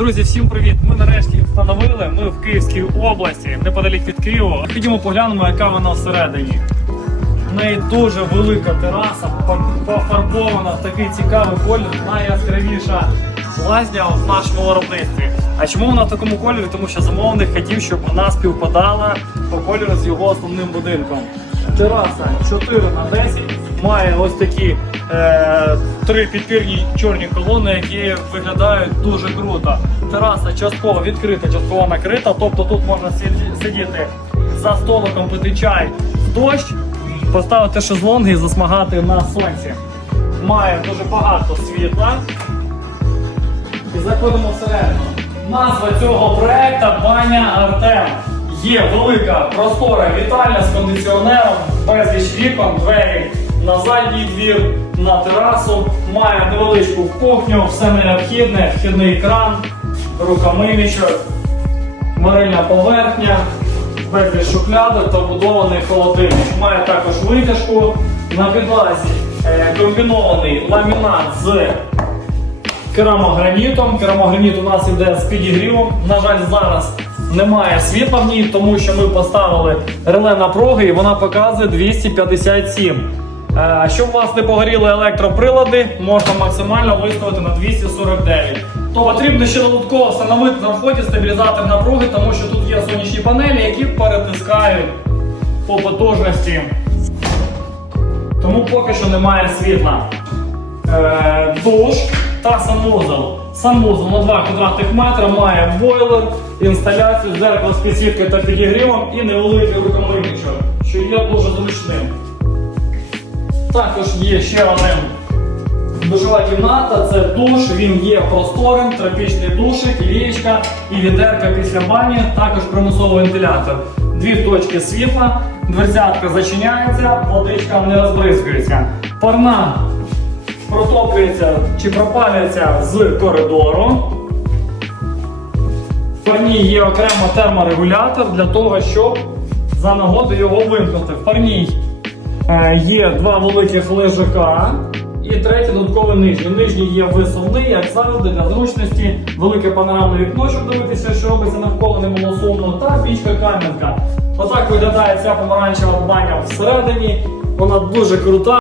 Друзі, всім привіт! Ми нарешті встановили. Ми в Київській області, неподалік від Києва. Ходімо поглянемо, яка вона всередині. В неї дуже велика тераса, пофарбована в такий цікавий колір, найяскравіша лазня в нашому виробництві. А чому вона в такому кольорі? Тому що замовник хотів, щоб вона співпадала по кольору з його основним будинком. Тераса 4 на 10 має ось такі е, три підпірні чорні колони, які виглядають дуже круто. Тераса частково відкрита, частково накрита. Тобто тут можна сидіти за столиком, пити чай в дощ, поставити шезлонги і засмагати на сонці. Має дуже багато світла. І заходимо всередину. Назва цього проекту Баня Артем. Є велика простора вітальня з кондиціонером, безліч вікон, двері на задній двір, на терасу. Має невеличку кухню, все необхідне, вхідний кран, рукомийничок, морильна поверхня, безліч шухлядок та будований холодильник. Має також витяжку на підлазі. е, Комбінований ламінат з керамогранітом. Керамограніт у нас іде з підігрівом. На жаль, зараз немає світла в ній, тому що ми поставили реле напруги і вона показує 257. Е, Щоб у вас не погоріли електроприлади, можна максимально виставити на 249. То потрібно ще додатково встановити на вході стабілізатор напруги, тому що тут є сонячні панелі, які перетискають по потужності. Тому поки що немає світла. Е, душ та санвузол. Санвузол на 2 квадратних метри має бойлер, інсталяцію, зеркало з підсвіткою та підігрівом і невеликий рукомийничок, що є дуже зручним. Також є ще один душова кімната, це душ, він є просторим, тропічний душик, лієчка і відерка після бані, також примусовий вентилятор. Дві точки світла, дверцятка зачиняється, водичка не розбризкується. Парна протоплюється чи пропалюється з коридору. В парній є окремо терморегулятор для того, щоб за нагоди його вимкнути. В парній е, є два великих лежака і третій додатковий нижній. Нижній є висувний, як завжди, для зручності, велике панорамне вікно, щоб дивитися, що робиться навколо не було сумно, та пічка кам'янка. Отак виглядає ця помаранчева баня всередині. Вона дуже крута.